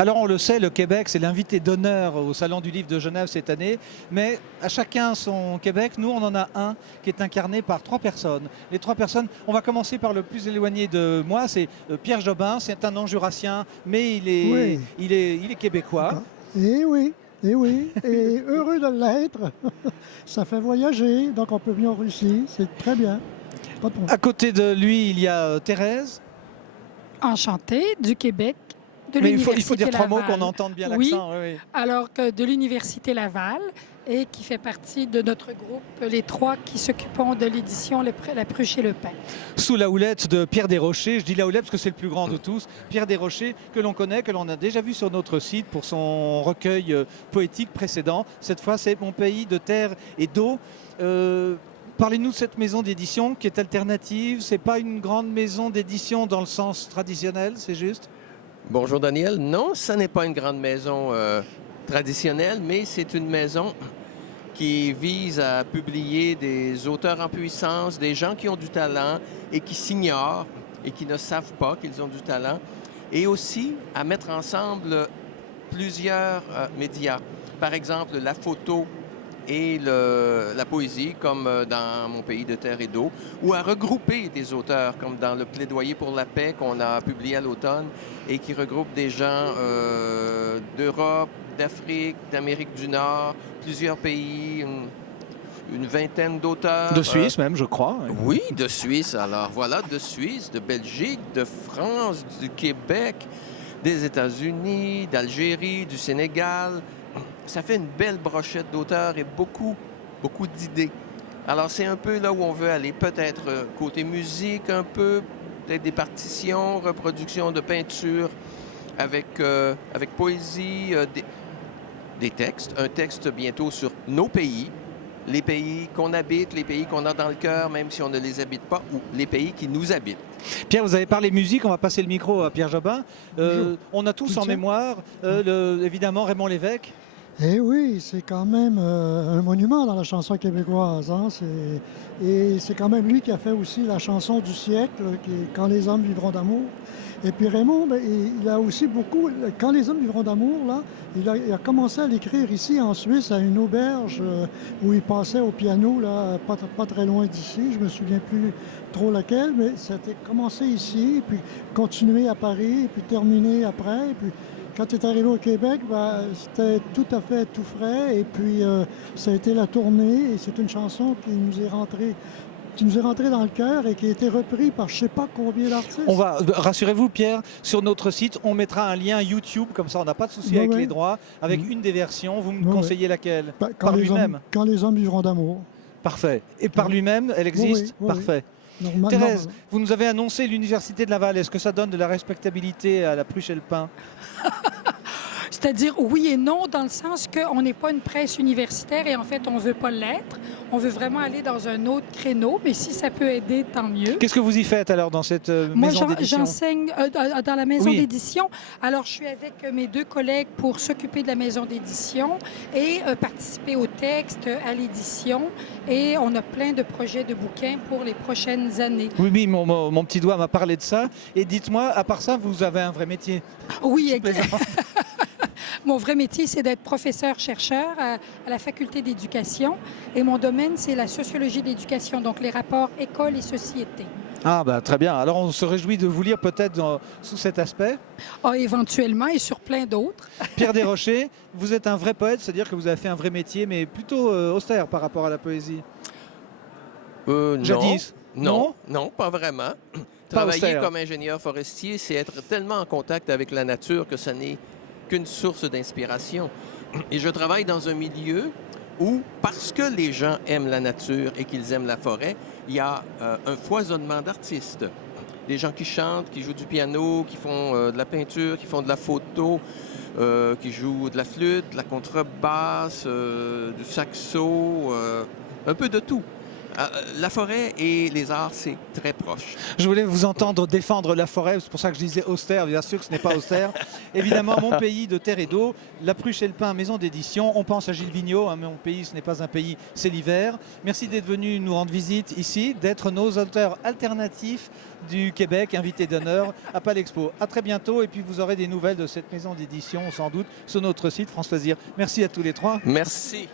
Alors on le sait, le Québec, c'est l'invité d'honneur au Salon du Livre de Genève cette année, mais à chacun son Québec. Nous, on en a un qui est incarné par trois personnes. Les trois personnes, on va commencer par le plus éloigné de moi, c'est Pierre Jobin, c'est un non-jurassien, mais Oui, il est québécois. d'accord. Et oui, et oui, et heureux de l'être. Ça fait voyager, donc on peut venir en Russie, c'est très bien. Pas de problème. À côté de lui, il y a Thérèse. Enchantée du Québec, de Mais il faut dire l'Université trois mots qu'on Laval. entende bien Oui, l'accent. Oui, oui. alors que de l'Université Laval et qui fait partie de notre groupe, les trois qui s'occupons de l'édition La Pruche et le Pain. Sous la houlette de Pierre Desrochers, je dis la houlette parce que c'est le plus grand de tous, Pierre Desrochers, que l'on connaît, que l'on a déjà vu sur notre site pour son recueil poétique précédent. Cette fois, c'est Mon pays de terre et d'eau. Parlez-nous de cette maison d'édition qui est alternative. C'est pas une grande maison d'édition dans le sens traditionnel, c'est juste? Bonjour Daniel. Non, ça n'est pas une grande maison traditionnelle, mais c'est une maison qui vise à publier des auteurs en puissance, des gens qui ont du talent et qui s'ignorent et qui ne savent pas qu'ils ont du talent, et aussi à mettre ensemble plusieurs médias. Par exemple, la photo et la poésie, comme dans Mon pays de terre et d'eau, ou à regrouper des auteurs, comme dans le Plaidoyer pour la paix qu'on a publié à l'automne et qui regroupe des gens d'Europe, d'Afrique, d'Amérique du Nord, plusieurs pays, une vingtaine d'auteurs. De Suisse même, je crois. Oui, de Suisse. Alors voilà, de Suisse, de Belgique, de France, du Québec, des États-Unis, d'Algérie, du Sénégal. Ça fait une belle brochette d'auteurs et beaucoup d'idées. Alors, c'est un peu là où on veut aller. Peut-être côté musique un peu, peut-être des partitions, reproduction de peinture avec poésie, des textes. Un texte bientôt sur nos pays, les pays qu'on habite, les pays qu'on a dans le cœur, même si on ne les habite pas, ou les pays qui nous habitent. Pierre, vous avez parlé musique, on va passer le micro à Pierre Jobin. On a tous en mémoire, évidemment, Raymond Lévesque. Eh oui, c'est quand même un monument dans la chanson québécoise, hein. Et c'est quand même lui qui a fait aussi la chanson du siècle, qui est Quand les hommes vivront d'amour. Et puis Raymond, ben, il a aussi beaucoup, Quand les hommes vivront d'amour, là, il a commencé à l'écrire ici en Suisse, à une auberge où il passait au piano, là, pas très loin d'ici. Je me souviens plus trop laquelle, mais ça a commencé ici, et puis continué à Paris, et puis terminé après. Et puis, quand tu es arrivé au Québec, ben, c'était tout à fait tout frais. Et puis, ça a été la tournée. Et c'est une chanson qui nous est rentrée dans le cœur et qui a été reprise par je ne sais pas combien d'artistes. Rassurez-vous Pierre, sur notre site, on mettra un lien YouTube, comme ça on n'a pas de souci avec les droits, avec une des versions. Vous me conseillez laquelle? Ben, Par lui-même? Quand les hommes vivront d'amour. Parfait. Et par lui-même, elle existe? Parfait. Thérèse, vous nous avez annoncé l'Université de Laval. Est-ce que ça donne de la respectabilité à la Pruche et le Pain? C'est-à-dire oui et non, dans le sens qu'on n'est pas une presse universitaire et en fait, on ne veut pas l'être. On veut vraiment aller dans un autre créneau, mais si ça peut aider, tant mieux. Qu'est-ce que vous y faites alors dans cette maison d'édition? Moi, j'enseigne dans la maison d'édition. Alors, je suis avec mes deux collègues pour s'occuper de la maison d'édition et participer au texte, à l'édition. Et on a plein de projets de bouquins pour les prochaines années. Oui, mon petit doigt m'a parlé de ça. Et dites-moi, à part ça, vous avez un vrai métier? Oui, exactement. Mon vrai métier, c'est d'être professeur-chercheur à la faculté d'éducation. Et mon domaine, c'est la sociologie de l'éducation, donc les rapports école et société. Ah, bah, très bien. Alors, on se réjouit de vous lire peut-être sous cet aspect. Ah, éventuellement, et sur plein d'autres. Pierre Desrochers, vous êtes un vrai poète, c'est-à-dire que vous avez fait un vrai métier, mais plutôt austère par rapport à la poésie. Jadis. Non, pas vraiment. Travailler comme ingénieur forestier, c'est être tellement en contact avec la nature que ça n'est qu'une source d'inspiration. Et je travaille dans un milieu où, parce que les gens aiment la nature et qu'ils aiment la forêt, il y a un foisonnement d'artistes. Des gens qui chantent, qui jouent du piano, qui font de la peinture, qui font de la photo, qui jouent de la flûte, de la contrebasse, du saxo, un peu de tout. La forêt et les arts, c'est très proche. Je voulais vous entendre défendre la forêt, c'est pour ça que je disais austère, bien sûr que ce n'est pas austère. Évidemment, mon pays de terre et d'eau, La Pruche et le Pin, maison d'édition. On pense à Gilles Vigneault, hein, mon pays, ce n'est pas un pays, c'est l'hiver. Merci d'être venu nous rendre visite ici, d'être nos auteurs alternatifs du Québec, invités d'honneur à Palexpo. À très bientôt, et puis vous aurez des nouvelles de cette maison d'édition, sans doute, sur notre site France Loisirs. Merci à tous les trois. Merci.